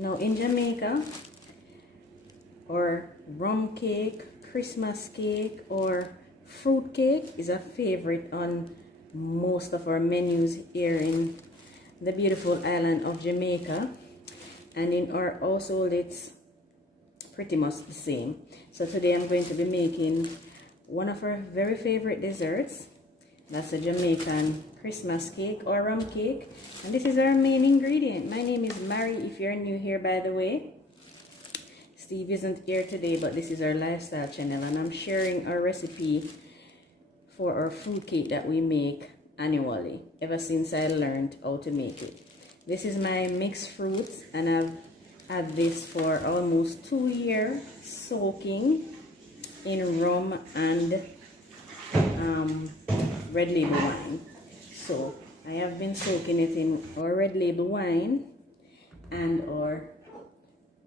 Now in Jamaica, or rum cake, Christmas cake, or fruit cake is a favorite on most of our menus here in the beautiful island of Jamaica. And in our household, it's pretty much the same. So today I'm going to be making one of our very favorite desserts. That's a Jamaican Christmas cake or rum cake. And this is our main ingredient. My name is Mary, if you're new here, by the way. Steve isn't here today, but this is our lifestyle channel, and I'm sharing our recipe for our fruit cake that we make annually, ever since I learned how to make it. This is my mixed fruits, and I've had this for almost 2 years, soaking in rum and red label wine. So I have been soaking it in our red label wine and our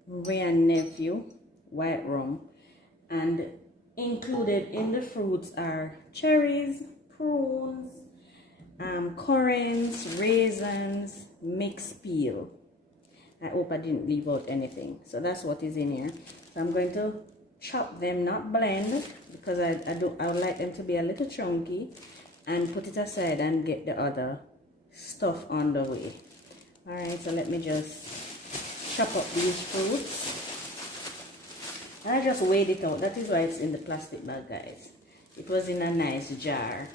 Ryan Nephew white rum, and included in the fruits are cherries, prunes, currants, raisins, mixed peel. I hope I didn't leave out anything. So that's what is in here. So I'm going to chop them, not blend, because I would like them to be a little chunky, and put it aside and get the other stuff on the way. Alright, so let me just chop up these fruits. And I just weighed it out. That is why it's in the plastic bag, guys. It was in a nice jar.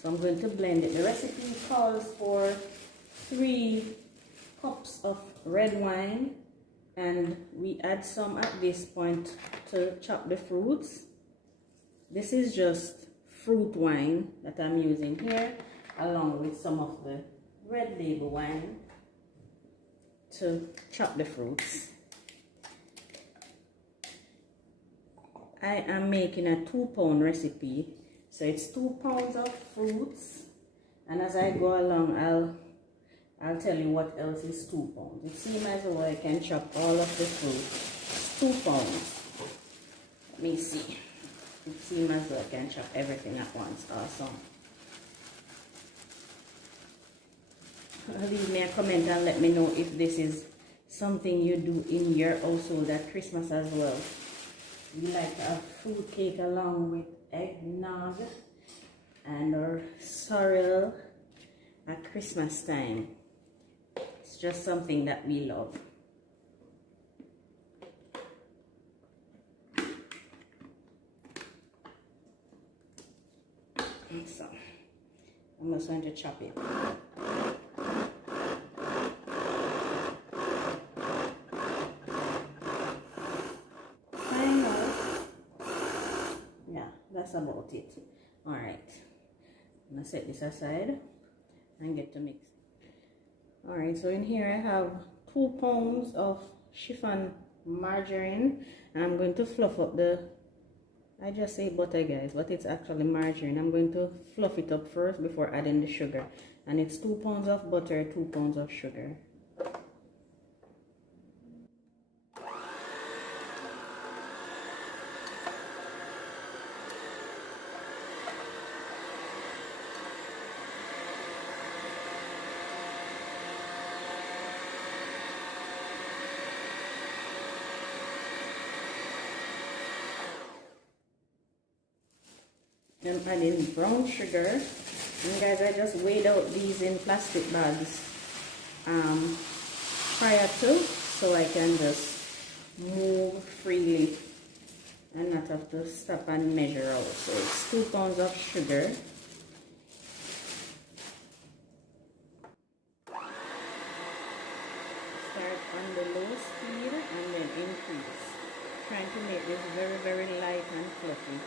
So I'm going to blend it. The recipe calls for 3 cups of red wine, and we add some at this point to chop the fruits. This is just fruit wine that I'm using here, along with some of the red label wine to chop the fruits. I am making a 2-pound recipe, so it's 2 pounds of fruits, and as I go along I'll tell you what else is 2 pounds. It seems as though I can chop all of the fruit. 2 pounds. Let me see. It seems as though I can chop everything at once. Awesome. Leave me a comment and let me know if this is something you do in your household at Christmas as well. We like to have fruit cake along with eggnog and our sorrel at Christmas time. It's just something that we love. So I'm just going to chop it. That's about it. All right, I'm gonna set this aside and get to mix. All right, so in here I have 2 pounds of chiffon margarine, and I'm going to fluff up I just say butter, guys, but it's actually margarine. I'm going to fluff it up first before adding the sugar, and it's 2 pounds of butter, 2 pounds of sugar. I'm adding brown sugar, and guys, I just weighed out these in plastic bags prior to, so I can just move freely and not have to stop and measure out. So it's 2 pounds of sugar. Start on the low speed and then increase, trying to make this very, very light and fluffy.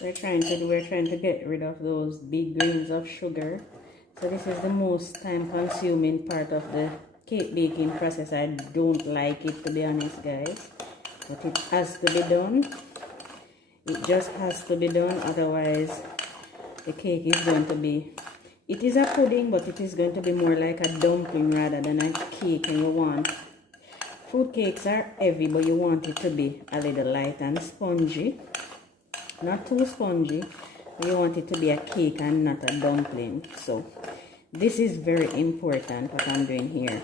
we're trying to get rid of those big grains of sugar. So this is the most time consuming part of the cake baking process. I don't like it, to be honest, guys, but it has to be done. It just has to be done, otherwise the cake is going to be, it is a pudding, but it is going to be more like a dumpling rather than a cake. And you want, fruit cakes are heavy, but you want it to be a little light and spongy, not too spongy. You want it to be a cake and not a dumpling. So this is very important what I'm doing here.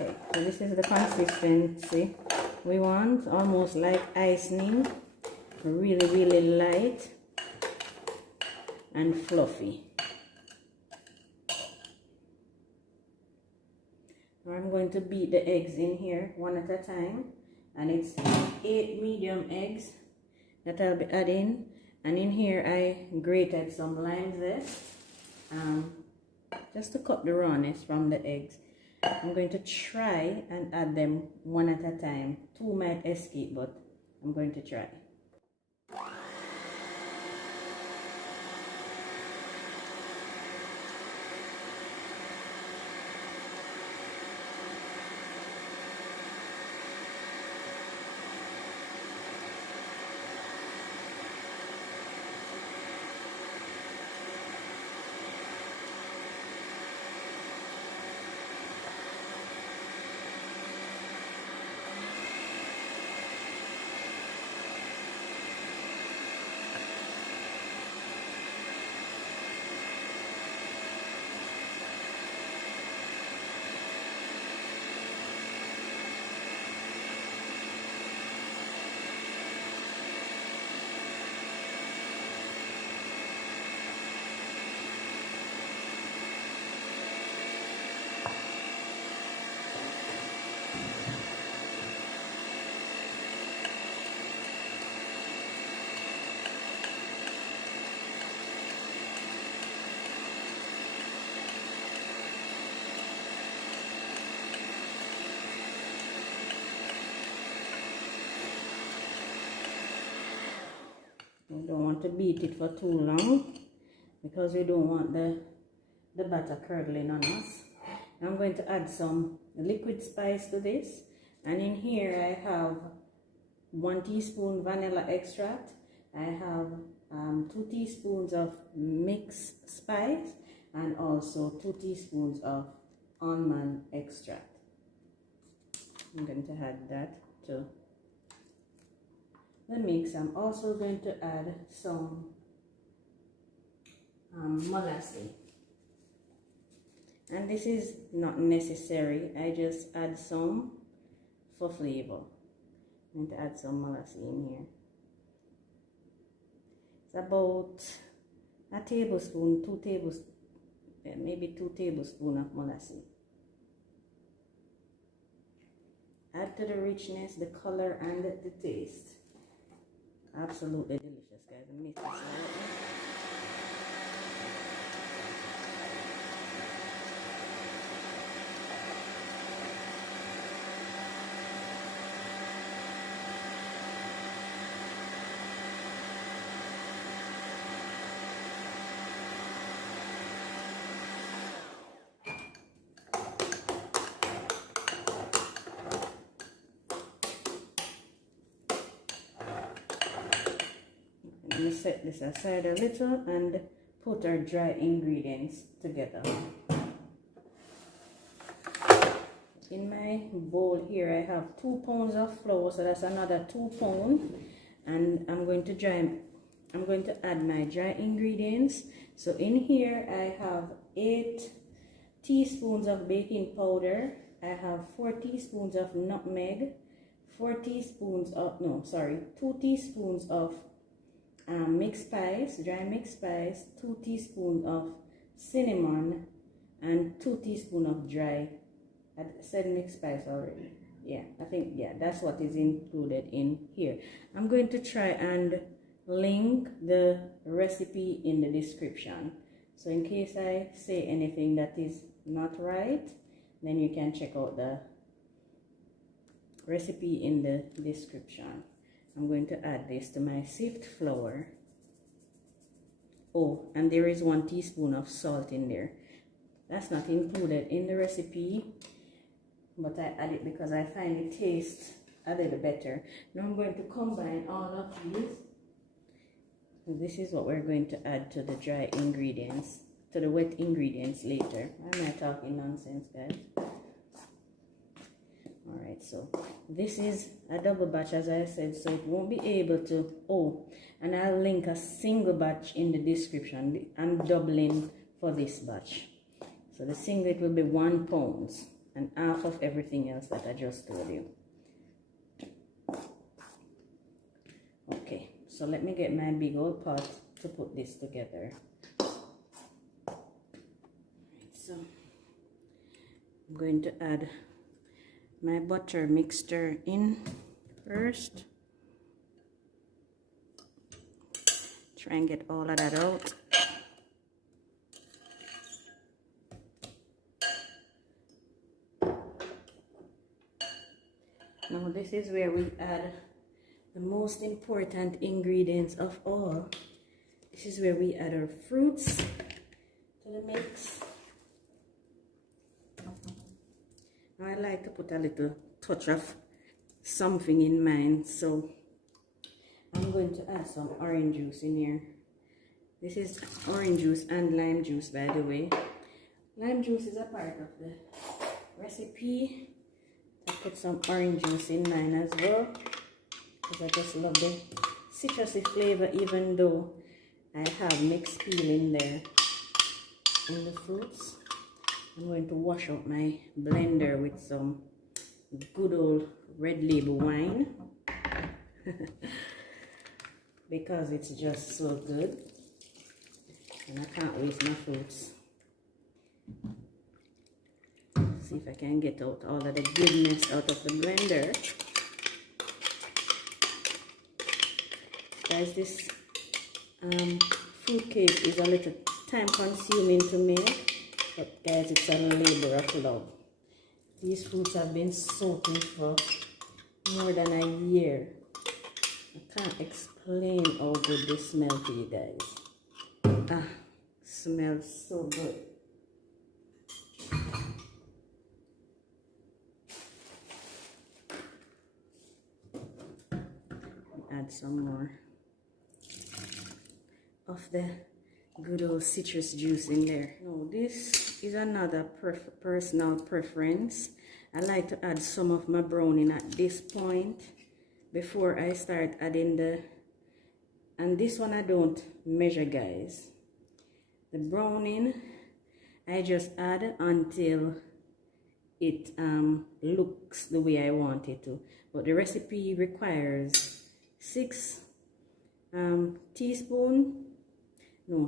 Okay, so this is the consistency we want, almost like icing, really light and fluffy. Now I'm going to beat the eggs in here one at a time, and it's 8 medium eggs that I'll be adding. And in here I grated some lime zest, just to cut the rawness from the eggs. I'm going to try and add them one at a time. 2 might escape, but I'm going to try. We don't want to beat it for too long because we don't want the batter curdling on us. I'm going to add some liquid spice to this, and in here I have 1 teaspoon vanilla extract. I have 2 teaspoons of mixed spice and also 2 teaspoons of almond extract. I'm going to add that to the mix. I'm also going to add some molasses, and this is not necessary. I just add some for flavor. I'm going to add some molasses in here. It's about a tablespoon, 2 tablespoons, maybe 2 tablespoons of molasses. Add to the richness, the color, and the taste. Absolutely delicious, guys. Mix this right. Let me set this aside a little and put our dry ingredients together. in my bowl here I have 2 pounds of flour, so that's another 2 pounds, and I'm going to add my dry ingredients. So in here I have 8 teaspoons of baking powder, I have 4 teaspoons of nutmeg, 2 teaspoons of mixed spice, dry mixed spice, 2 teaspoons of cinnamon, and 2 teaspoons of dry, I said mixed spice already. Yeah, I think, yeah, that's what is included in here. I'm going to try and link the recipe in the description. So in case I say anything that is not right, then you can check out the recipe in the description. I'm going to add this to my sift flour. Oh, and there is 1 teaspoon of salt in there. That's not included in the recipe, but I add it because I find it tastes a little better. Now I'm going to combine all of these. This is what we're going to add to the dry ingredients, to the wet ingredients later. Why am I talking nonsense, guys? Alright, so this is a double batch, as I said, so it won't be able to, oh, and I'll link a single batch in the description. I'm doubling for this batch. So the singlet will be 1 pound and half of everything else that I just told you. Okay, so let me get my big old pot to put this together. Right, so I'm going to add my butter mixture in first. Try and get all of that out. Now this is where we add the most important ingredients of all. This is where we add our fruits to the mix. Now I like to put a little touch of something in mine, so I'm going to add some orange juice in here. This is orange juice and lime juice, by the way. Lime juice is a part of the recipe. I put some orange juice in mine as well, because I just love the citrusy flavor, even though I have mixed peel in there in the fruits. I'm going to wash out my blender with some good old Red Label wine because it's just so good and I can't waste my fruits. See if I can get out all of the goodness out of the blender. Guys, this fruit cake is a little time consuming to make, but guys, it's a labor of love. These fruits have been soaking for more than a year. I can't explain how good this smells to you guys. Ah, smells so good. Add some more of the good old citrus juice in there. Now this is another personal preference. I like to add some of my browning at this point before I start adding the, and this one I don't measure, guys. The browning I just add until it looks the way I want it to, but the recipe requires 6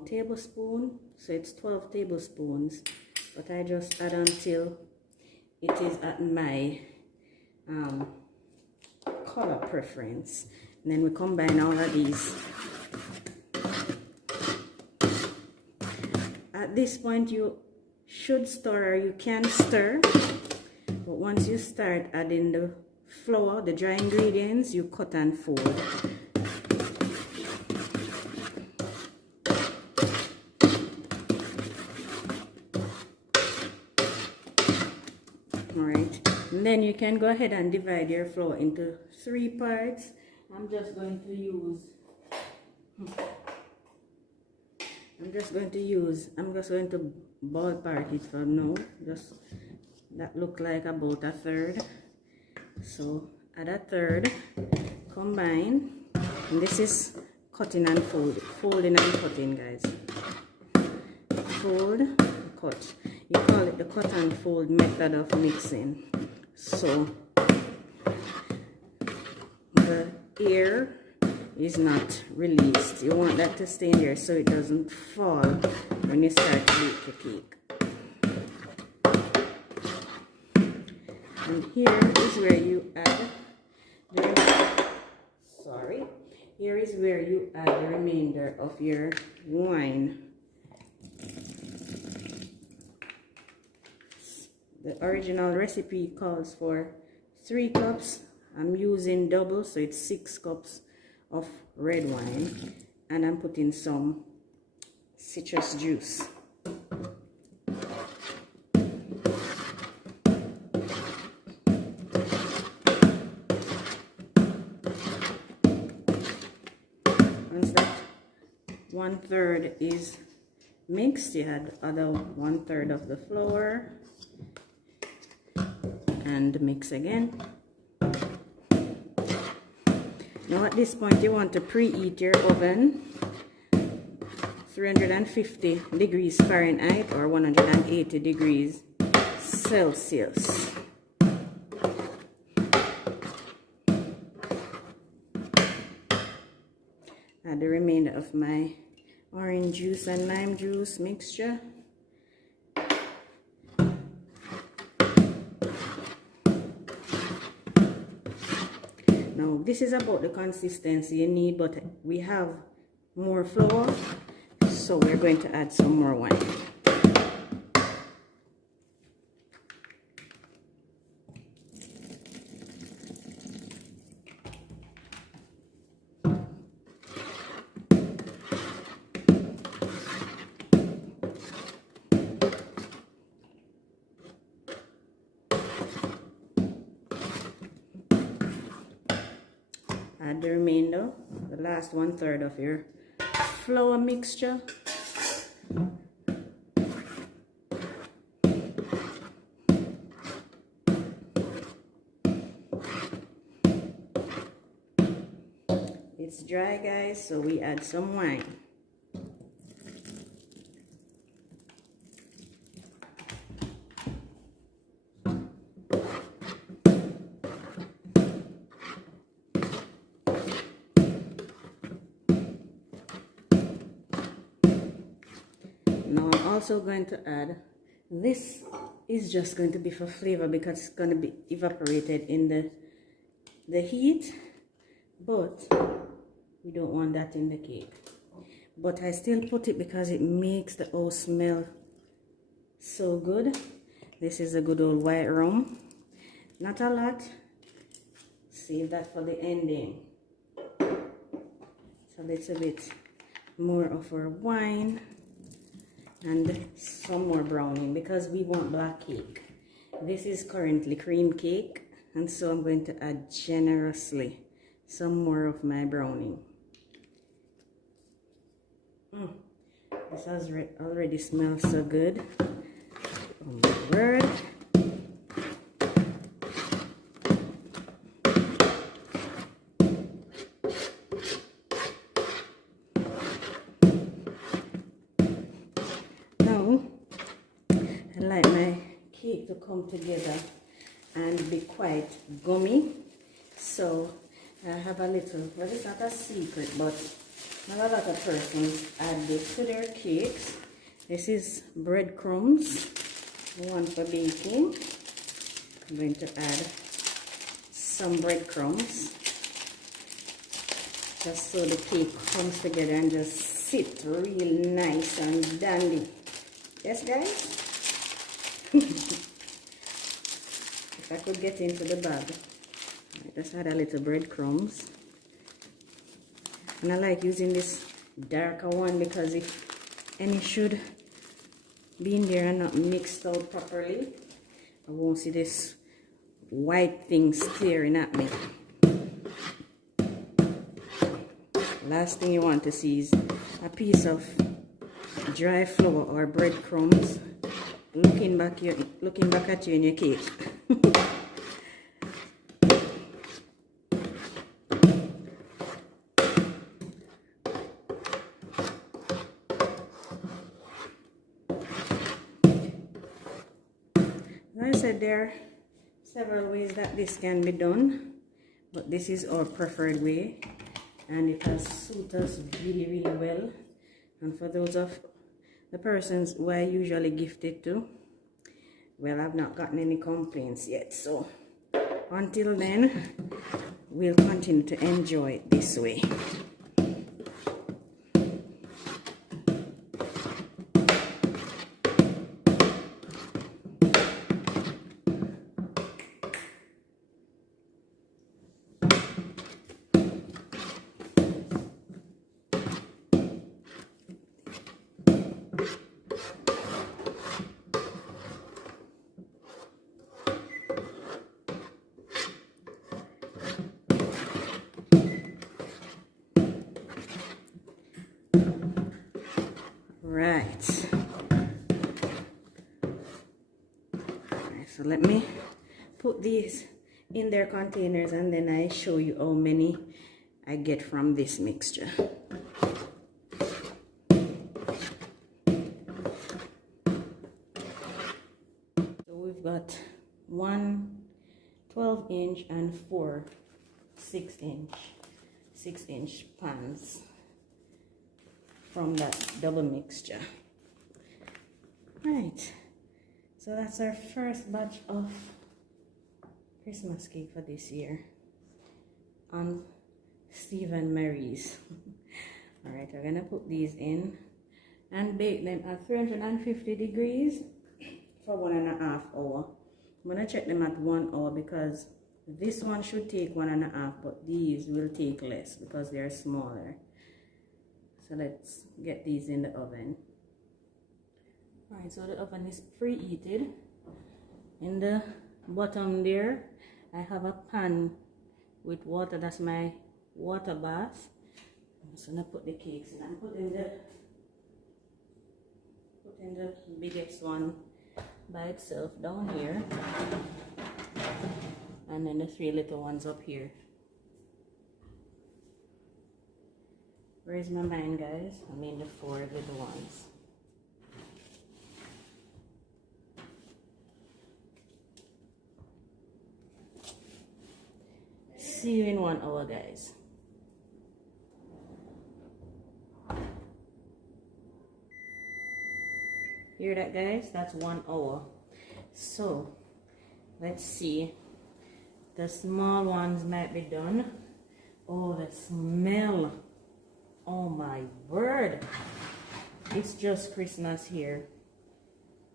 tablespoon, so it's 12 tablespoons, but I just add until it is at my color preference, and then we combine all of these. At this point you should stir, or you can stir, but once you start adding the flour, the dry ingredients, you cut and fold. Alright, and then you can go ahead and divide your flour into 3 parts. I'm just going to ballpark it for now. Just that look like about a third. So add a third, combine, and this is cutting and folding and cutting, guys. Fold, cut. You call it the cut and fold method of mixing. So the air is not released. You want that to stay in there so it doesn't fall when you start to bake the cake. And here is where you add here is where you add the remainder of your wine. The original recipe calls for 3 cups. I'm using double, so it's 6 cups of red wine, and I'm putting some citrus juice. Once that 1/3 is mixed, you add other 1/3 of the flour and mix again. Now at this point you want to preheat your oven 350 degrees Fahrenheit or 180 degrees Celsius. Add the remainder of my orange juice and lime juice mixture. Now this is about the consistency you need, but we have more flour, so we're going to add some more wine. Add the remainder, the last 1/3 of your flour mixture. It's dry, guys, so we add some wine. Now I'm also going to add, this is just going to be for flavor because it's going to be evaporated in the heat, but we don't want that in the cake. But I still put it because it makes the whole smell so good. This is a good old white rum. Not a lot. Save that for the ending. It's a little bit more of our wine and some more browning because we want black cake. This is currently cream cake, and so I'm going to add generously some more of my browning. This has already smells so good. Oh my word. Now, I like my cake to come together and be quite gummy. So I have a little, well, it's not a secret, but not a lot of persons add this to their cakes. This is breadcrumbs, one for baking. I'm going to add some breadcrumbs just so the cake comes together and just sit real nice and dandy. Yes, guys? If I could get into the bag. I just add a little breadcrumbs. And I like using this darker one because if any should be in there and not mixed out properly, I won't see this white thing staring at me. Last thing you want to see is a piece of dry flour or breadcrumbs looking back at you in your cake. Like I said, there are several ways that this can be done, but this is our preferred way, and it has suited us really well. And for those of the persons who I usually gift it to, well, I've not gotten any complaints yet. So until then, we'll continue to enjoy it this way. Right. So let me put these in their containers, and then I show you how many I get from this mixture. So we've got 1 12-inch and 4 6-inch pans from that double mixture. Right, so that's our first batch of Christmas cake for this year on Steve and Mary's. All right, we're gonna put these in and bake them at 350 degrees for 1.5 hours. I'm gonna check them at 1 hour because this one should take 1.5, but these will take less because they're smaller. So let's get these in the oven. Alright, so the oven is preheated. In the bottom there, I have a pan with water. That's my water bath. I'm just gonna put the cakes in. I'm putting the biggest one by itself down here, and then the 3 little ones up here. Where's my mind, guys? I mean the 4 little ones. See you in 1 hour, guys. Hear that, guys? That's 1 hour. So let's see. The small ones might be done. Oh, the smell. Oh my word. It's just Christmas here.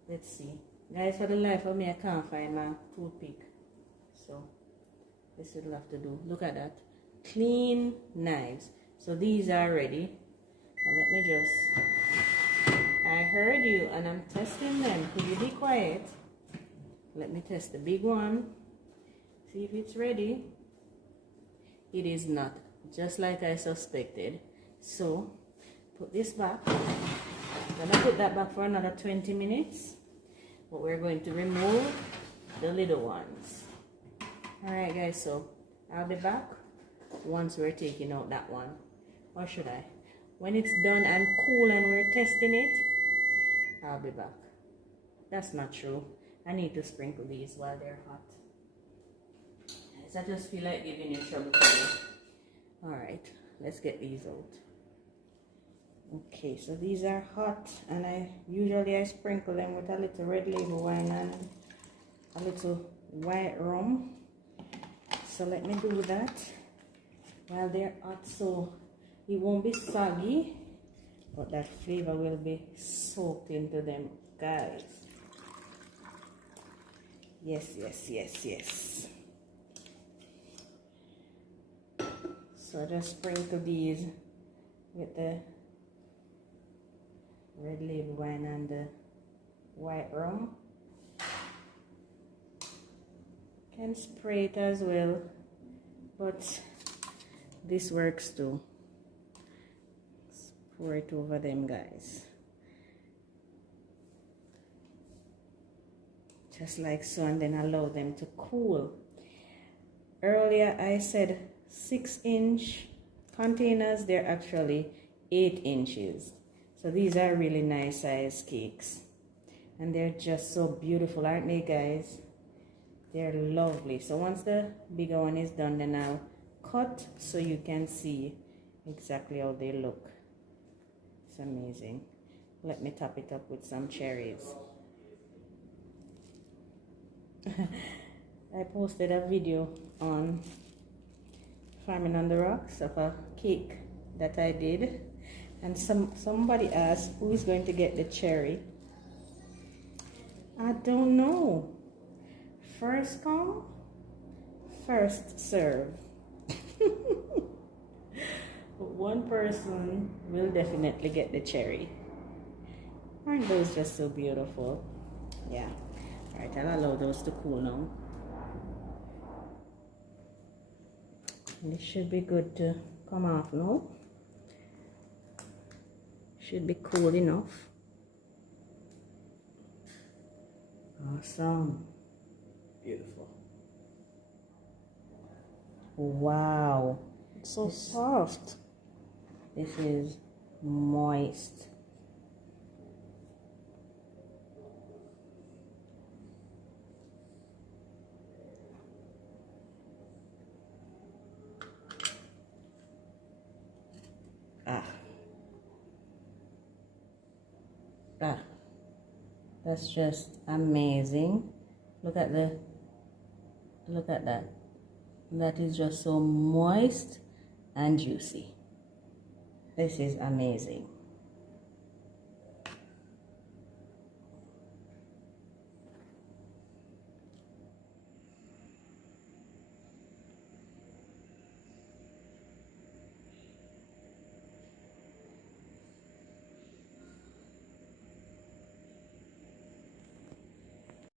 Let's see. Guys, for the life of me, I can't find my toothpick. So this will have to do. Look at that. Clean knives. So these are ready. Now let me just... I heard you and I'm testing them. Could you be quiet? Let me test the big one. See if it's ready. It is not. Just like I suspected. So put this back. I'm gonna put that back for another 20 minutes. But we're going to remove the little ones. Alright guys, so I'll be back once we're taking out that one. Or should I? When it's done and cool and we're testing it, I'll be back. That's not true. I need to sprinkle these while they're hot. I just feel like giving you trouble today. Alright, let's get these out. Okay, so these are hot, and I usually sprinkle them with a little red label wine and a little white rum. So let me do that while they're hot, so it won't be soggy, but that flavor will be soaked into them, guys. Yes, yes, yes, yes. So I just sprinkle these with the red label wine and the white rum. Can spray it as well, but this works too. Pour it over them, guys. just like so, and then allow them to cool. Earlier I said 6-inch containers, they're actually 8 inches. So these are really nice size cakes, and they're just so beautiful, aren't they, guys? They're lovely. So once the bigger one is done, then I'll cut so you can see exactly how they look. It's amazing. Let me top it up with some cherries. I posted a video on Farming on the Rocks of a cake that I did, and somebody asked who is going to get the cherry. I don't know. First come, first serve. But one person will definitely get the cherry. Aren't those just so beautiful? Yeah. Alright, I'll allow those to cool now. And it should be good to come off now. Should be cool enough. Awesome. Beautiful. Wow. It's so soft. This is moist. That's just amazing. Look at that. That is just so moist and juicy. This is amazing.